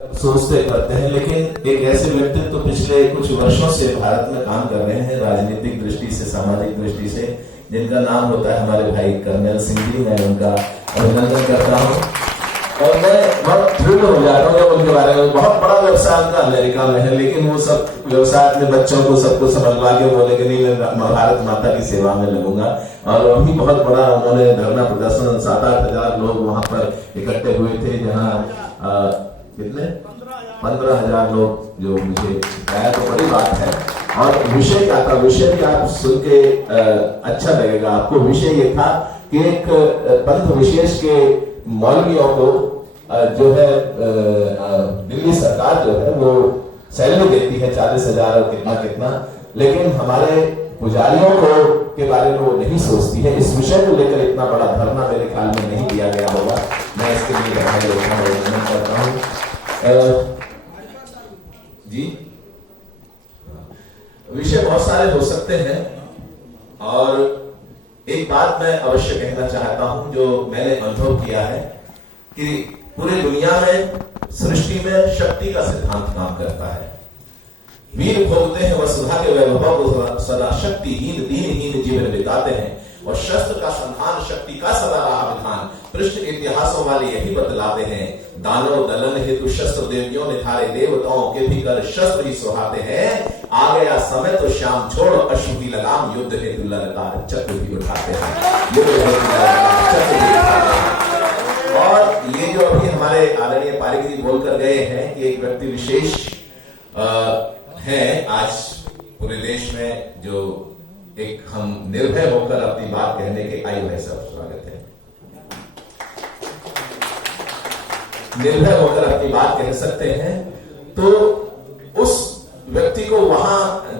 सोचते करते हैं, लेकिन एक ऐसे व्यक्तित्व तो पिछले कुछ वर्षों से भारत में काम कर रहे हैं राजनीतिक दृष्टि से, सामाजिक दृष्टि से, जिनका नाम होता है हमारे भाई कर्नल सिंह जी। मैं उनका अभिनंदन करता हूँ और मैं बहुत थ्रिल हो जा रहा हूँ उनके बारे में। बहुत बड़ा व्यवसाय उनका अमेरिका में है, लेकिन वो सब व्यवसाय अपने बच्चों को सबको समझवा के बोलेंगे नहीं मैं भारत माता की सेवा में लगूंगा। और अभी बहुत बड़ा उन्होंने धरना प्रदर्शन 7-8 हजार लोग वहां पर इकट्ठे हुए थे, जहाँ कितने 15,000 लोग जो मुझे बताया, तो बड़ी बात है। और विषय क्या था, विषय भी आप सुन के अच्छा लगेगा आपको। विषय ये था कि एक पंथ विशेष के मौलवियों को जो है दिल्ली सरकार जो है वो सैलरी देती है 40,000 और कितना कितना, लेकिन हमारे पुजारियों को के बारे में वो नहीं सोचती है। इस विषय को लेकर इतना बड़ा धरना मेरे ख्याल में नहीं दिया गया होगा। मैं इसके लिए अभिनंदन करता हूँ जी। विषय बहुत सारे हो सकते हैं और एक बात मैं अवश्य कहना चाहता हूं जो मैंने अनुभव किया है कि पूरी दुनिया में सृष्टि में शक्ति का सिद्धांत काम करता है। वीर भोगते हैं वसुधा के वैभव को सदा, शक्तिहीन दीनहीन जीवन बिताते हैं और शस्त्र का संधान शक्ति का सदा रहा विधान। पृष्ठ इतिहासों वाले यही बतलाते हैं, दानव दलन हेतु शस्त्र देवियों ने थारे देवताओं के भी कर शस्त्र ही सुहाते हैं। आ गया समय तो शाम छोड़ अश्व की लगाम, युद्ध हेतु ललकार चक्र भी उठाते हैं। और ये जो अभी हमारे आदरणीय पारिक जी बोलकर गए हैं कि एक व्यक्ति विशेष है आज पूरे देश में, जो एक हम निर्भय होकर अपनी बात कहने के आयु है। सब स्वागत है। निर्भय होकर अपनी बात कह सकते हैं। तो उस व्यक्ति को वहां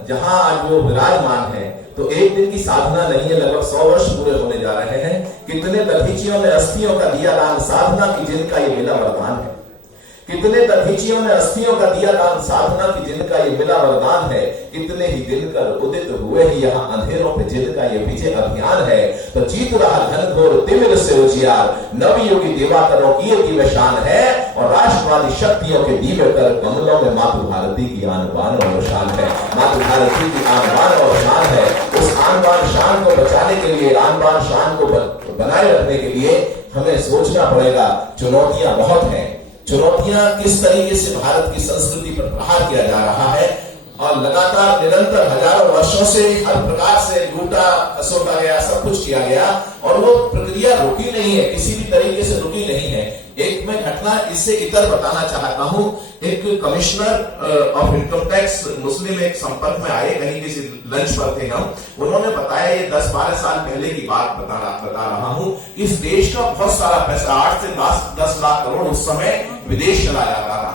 जहां आज वो विराजमान है, तो एक दिन की साधना नहीं है, लगभग 100 वर्ष पूरे होने जा रहे हैं। कितने दधीचियों ने अस्थियों का दिया दान, साधना की जिनका ये मिला वरदान है। कितने दधीचियों ने अस्थियों का दिया दान, साधना की जिनका ये मिला वरदान है। कितने ही दिनकर उदित हुए ही यहाँ अंधेरों पे जिनका ये विजय अभियान है। तो जीत रहा घनघोर तिमिर से उजियार, नवयुगी दिवाकरों की ये दिव्य शान है। और राष्ट्रवादी शक्तियों के दिव्य कर कमलों में मातृ भारती की आन बान और शान है। मातृ भारती की आन बान और शान है। उस आन बान शान को बचाने के लिए, आन बान शान को बनाए रखने के लिए हमें सोचना पड़ेगा। चुनौतियां बहुत हैं। चुनौतियां किस तरीके से भारत की संस्कृति पर प्रहार किया जा रहा है और लगातार निरंतर हजारों वर्षों से हर प्रकार से लूटा खसोटा गया, सब कुछ किया गया और वो प्रक्रिया रुकी नहीं है, किसी भी तरीके से रुकी नहीं है। एक मैं घटना इससे इतर बताना चाहता हूं। एक कमिश्नर ऑफ इनकम टैक्स मुस्लिम एक संपर्क में आए, कहीं किसी लंच पर थे हम। उन्होंने बताया, ये 10-12 साल पहले की बात बता रहा हूं, इस देश का बहुत सारा पैसा 8 से 10 लाख करोड़ उस समय विदेश चला जाता था।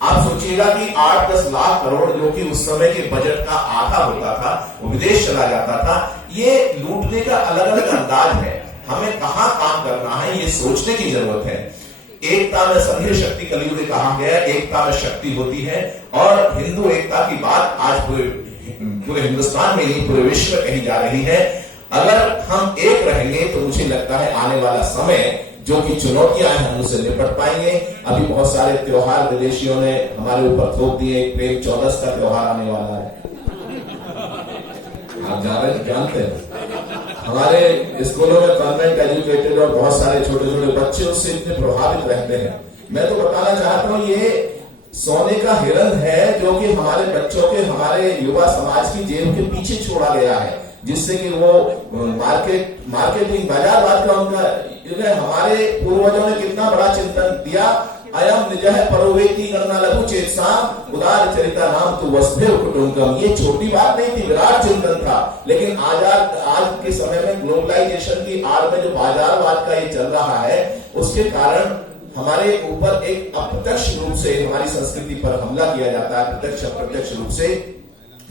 आप सोचिएगा कि 8-10 लाख करोड़ जो कि उस समय के बजट का आधा होता था, वो विदेश चला जाता था। ये लूटने का अलग अलग अंदाज है। हमें कहां काम करना है ये सोचने की जरूरत है। एकता में संघीय शक्ति कलयुग में कहा गया, एकता में शक्ति होती है। और हिंदू एकता की बात आज पूरे हिंदुस्तान में नहीं, पूरे विश्व में कही जा रही है। अगर हम एक रहेंगे तो मुझे लगता है आने वाला समय जो कि चुनौतियां हैं हम उससे निपट पाएंगे। अभी बहुत सारे त्योहार विदेशियों ने हमारे ऊपर थोप दिए। प्रेम 14 का त्योहार आने वाला है, आप जानते हैं। हमारे स्कूलों में कॉन्वेंट एजुकेटेड और बहुत सारे छोटे छोटे बच्चे उससे इतने प्रभावित रहते हैं। मैं तो बताना चाहता हूँ ये सोने का हिरन है जो कि हमारे बच्चों के, हमारे युवा समाज की जेब के पीछे छोड़ा गया है, जिससे कि वो मार्केटिंग बाजारवाद का उनका, हमारे पूर्वजों ने कितना बड़ा चिंतन दिया। अयम निजह परोवेती करना लघु चेतसा, उदार चरिता नाम तु वसुधैव कुटुंबकम। ये छोटी बात नहीं थी, विराट चिंतन था। लेकिन आज के समय में ग्लोबलाइजेशन की आड़ में जो बाजारवाद का ये चल रहा है, उसके कारण हमारे ऊपर एक अप्रत्यक्ष रूप से हमारी संस्कृति पर हमला किया जाता है, प्रत्यक्ष अप्रत्यक्ष रूप से।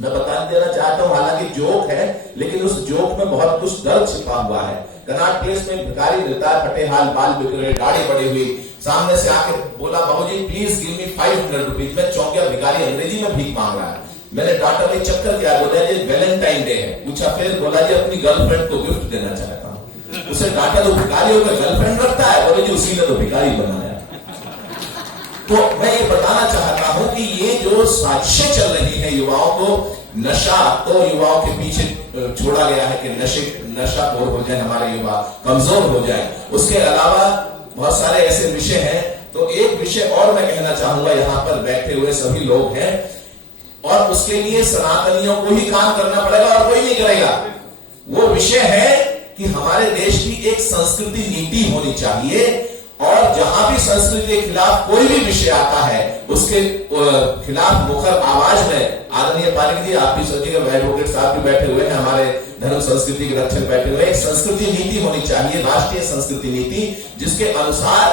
मैं बता देना चाहता हूँ, हालांकि जोक है, लेकिन उस जोक में बहुत कुछ दर्द छिपा हुआ है। कनाट प्लेस में भिखारी मिलता है, फटे हाल बाल बिखरे, दाढ़ी बड़ी हुई, सामने से आके बोला, बाबूजी प्लीज गिव मी 500 रुपीज। मैं चौंक गया, भिखारी अंग्रेजी में भीख मांग रहा है। मैंने डाटा में चक्कर क्या, बोला जी वैलेंटाइन डे है। पूछा, फिर बोला जी अपनी गर्लफ्रेंड को गिफ्ट देना चाहता हूँ। उसे डाटा तो भिखारी होकर गर्लफ्रेंड रखता है, बोले जी उसी ने तो भिखारी बनाया। तो मैं ये बताना चाहता हूं कि ये जो साजिशें चल रही है युवाओं को नशा, तो युवाओं के पीछे छोड़ा गया है कि नशाखोर हो जाए, हमारे युवा कमजोर हो जाए। उसके अलावा बहुत सारे ऐसे विषय हैं। तो एक विषय और मैं कहना चाहूंगा, यहां पर बैठे हुए सभी लोग हैं, और उसके लिए सनातनियों को ही काम करना पड़ेगा और कोई नहीं करेगा। वो विषय है कि हमारे देश की एक संस्कृति नीति होनी चाहिए, और जहां भी संस्कृति के खिलाफ कोई भी विषय आता है उसके खिलाफ मुखर आवाज में, आदरणीय पालिक जी आप भी सोचिएगा, एडवोकेट साहब भी बैठे हुए हैं, हमारे धर्म संस्कृति के रक्षक बैठे हुए, एक संस्कृति नीति होनी चाहिए, राष्ट्रीय संस्कृति नीति, जिसके अनुसार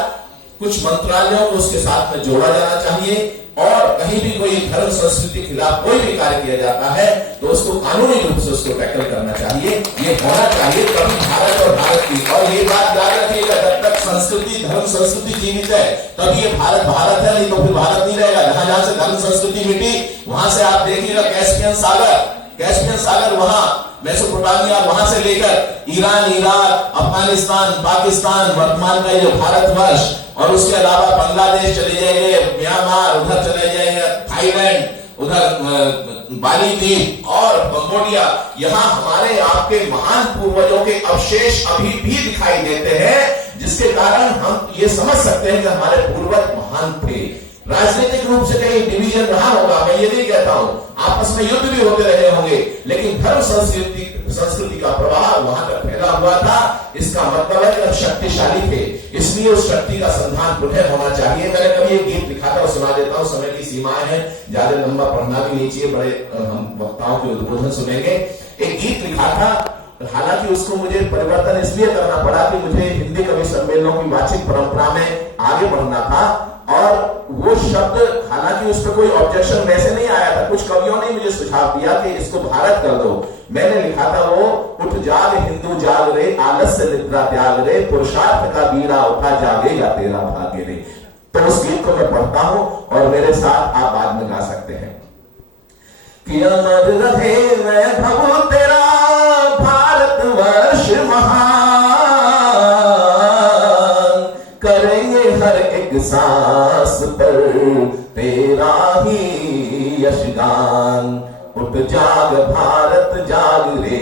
कुछ मंत्रालयों को उसके साथ में जोड़ा जाना चाहिए, और कहीं भी कोई धर्म संस्कृति के खिलाफ कोई भी कार्य किया जाता है तो उसको कानूनी रूप से उसको टैकल करना चाहिए। ये होना चाहिए, तभी भारत और भारत की, और ये बात याद रखिएगा, जब तक संस्कृति धर्म संस्कृति जीवित है तभी ये भारत भारत है, नहीं तो फिर भारत नहीं रहेगा। जहां जहां से धर्म संस्कृति मिटी, वहां से आप देखिएगा कैस्पियन सागर वहां मेसोपोटामिया, वहां से लेकर ईरान, इराक, अफगानिस्तान, पाकिस्तान, वर्तमान का ये भारतवर्ष, और उसके अलावा बांग्लादेश चले जाइए, म्यांमार, उधर चले जाइए, थाईलैंड, उधर बाली द्वीप और कंबोडिया, यहाँ हमारे आपके महान पूर्वजों के अवशेष अभी भी दिखाई देते हैं, जिसके कारण हम ये समझ सकते हैं कि हमारे पूर्वज महान थे। राजनीतिक रूप से कहीं डिवीजन रहा होगा, मैं ये नहीं कहता हूं, आपस में युद्ध भी होते रहे होंगे, लेकिन धर्म संस्कृति का प्रवाह वहां तक फैला हुआ था। इसका मतलब है कि हम शक्तिशाली थे, इसलिए उस शक्ति का संधान पुनः होना चाहिए। मैंने कभी एक गीत लिखा था, सुना देता हूं, समय की सीमाएं हैं, ज्यादा लंबा पढ़ना भी नहीं चाहिए, बड़े हम वक्ताओं के उद्बोधन सुनेंगे। एक गीत लिखा था, हालांकि उसको मुझे परिवर्तन इसलिए करना पड़ा कि मुझे हिंदी कवि सम्मेलनों की वाचिक परंपरा में आगे बढ़ना था, और वो शब्द, हालांकि उस पर कोई ऑब्जेक्शन वैसे नहीं आया था, कुछ कवियों ने मुझे सुझाव दिया कि इसको भारत कर दो। मैंने लिखा था वो, उठ जाग हिंदू जाग रे, आलस्य निद्रा त्याग रे, पुरुषार्थ का बीड़ा उठा, जागेगा तेरा भाग्य रे। तो उस गीत को मैं पढ़ता हूं और मेरे साथ आप बाद में गा सकते हैं कि अमर रहे वैभव तेरा भारतवर्ष महान, करेंगे हर एक सांस पर तेरा ही यशगान। उठ जाग भारत जाग रे,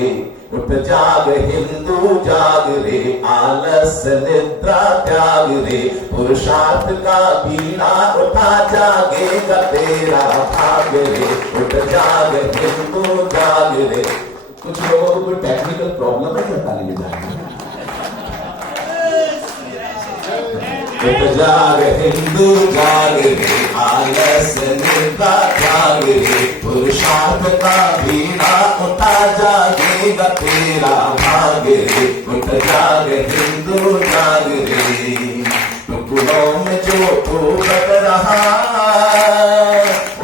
उठ जाग हिंदू जाग रे, आलस्य निद्रा त्याग रे, पुरुषार्थ का बीड़ा उठा, जागेगा तेरा भाग्य रे। उठ जाग हिंदू जाग रे। कुछ लोगों को कोई टेक्निकल प्रॉब्लम है क्या ताली बजाने में? उठ जाग हिंदू जाग रे, आलस्य निद्रा त्याग रे, पुरुषार्थ का बीड़ा उठा, जागेगा तेरा भाग्य रे। उठ जाग हिंदू जाग रे। टुकड़ों में जो तू बट रहा,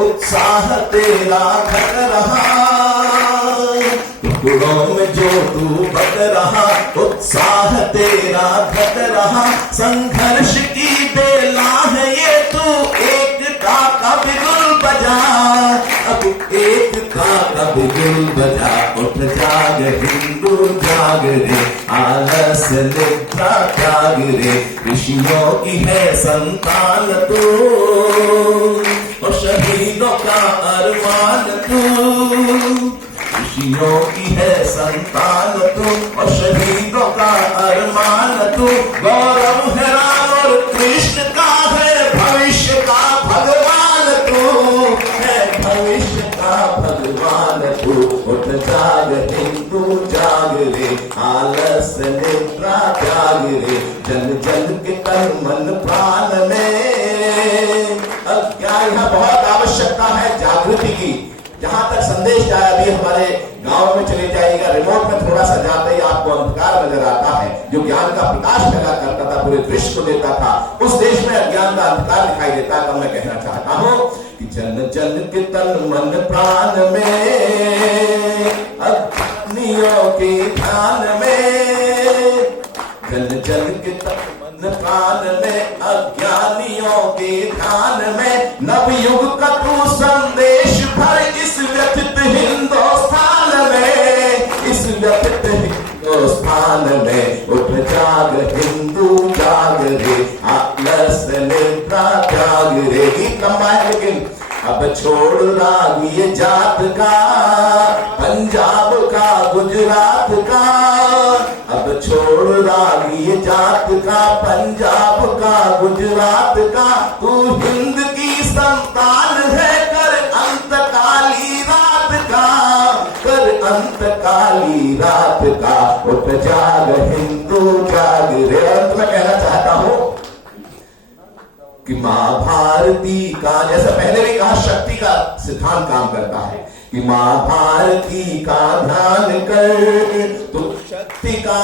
उत्साह तेरा घट रहा, टुकड़ों में जो तू बट रहा, उत्साह तेरा घट रहा, संघर्ष की बेला है ये तू, एकता का बिगुल बजा, अब एकता का बिगुल बजा। उठ जाग हिंदू जाग रे, आलस्य निद्रा त्याग रे, ऋषियों की है संतान तू, और शहीदों का अरमान तू, ऋषियों की है संतान तू, और शहीदों का अरमान तू, गौरव है राम और कृष्ण का, है भविष्य का भगवान तू, है भविष्य का भगवान तू। उठ जाग हिंदू जाग रे, आलस्य निद्रा त्याग रे, जन जन के तन मन प्राण में। अब क्या यहाँ बहुत आवश्यकता है जागृति की। जहां तक संदेश जाए, अभी हमारे गांव में चले जाइएगा, रिमोट में थोड़ा सा जाते ही आपको अंधकार नजर आता है, जो ज्ञान का प्रकाश फैला करता था, पूरे विश्व को देता था, उस देश में अज्ञान का अंधकार दिखाई देता है। तो मैं कहना चाहता हूं कि जन जन के तन मन प्राण में, अग्नियों के ध्यान में, जन जन के तन मन प्राण में, अज्ञानियों के ध्यान में, नवयुग का तू संदेश भर इस व्यथित हिंदुस्तान में, इस व्यथित हिंदुस्तान में। उठ जाग हिंदू जाग रे, आलस्य निद्रा त्याग रे, लंबा है, लेकिन अब छोड़ राग ये जात का, पंजाब का गुजरात का, अब छोड़ राग ये जात का, पंजाब का गुजरात का, तू हिंद की संतान है, कर अंत काली रात का, कर अंत काली रात का, उठ जाग हिंदू जाग रे। अंत में कहना चाहता हूं कि मां भारती का, जैसा पहले भी कहा, शक्ति का सिद्धांत काम करता है कि मां भारती का ध्यान कर, तो शक्ति का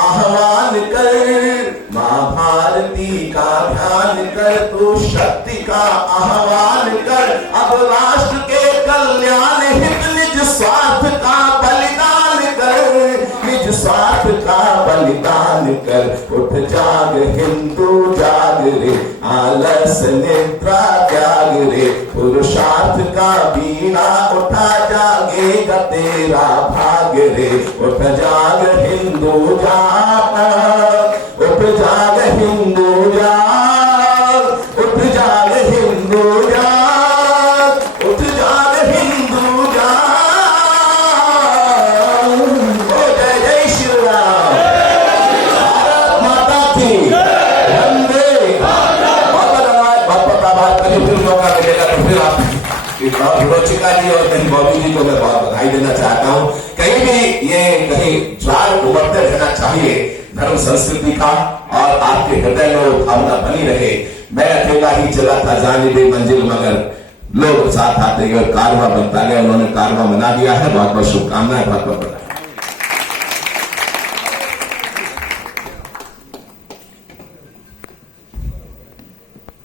आह्वान कर, मां भारती का ध्यान कर, तो शक्ति का आह्वान कर, अब राष्ट्र के कल्याण हित निज स्वार्थ का बलिदान कर, निज स्वार्थ का बलिदान कर, उठ जाग हिंदू जाग रे, आलस निद्रा त्याग रे, पुरुषार्थ का बीड़ा उठा, जागेगा तेरा भाग रे, उठ जाग हिंदू जाग, उठ जाग हिंदू जाग, उठ जाग हिंदू जाग, उठ जाग हिंदू जाग। ओ जय जय श्री राम, भारत माता की वंदे। बहुत बात कभी फिर मौका मिलेगा तो फिर आप रुचिका जी और मेरी बॉबी जी को मैं बहुत बधाई देना चाहता हूं। कहीं भी ये कहीं ज्वार उमड़ते रहना चाहिए धर्म संस्कृति का, और आपके हृदय में वो भावना बनी रहे। मैं अकेला ही चला था जानिबे मंजिल, मगर लोग साथ आते गए, कारवां बनता गया, उन्होंने कारवां बना दिया है। बहुत बहुत शुभकामनाएं, बहुत बहुत बधाई।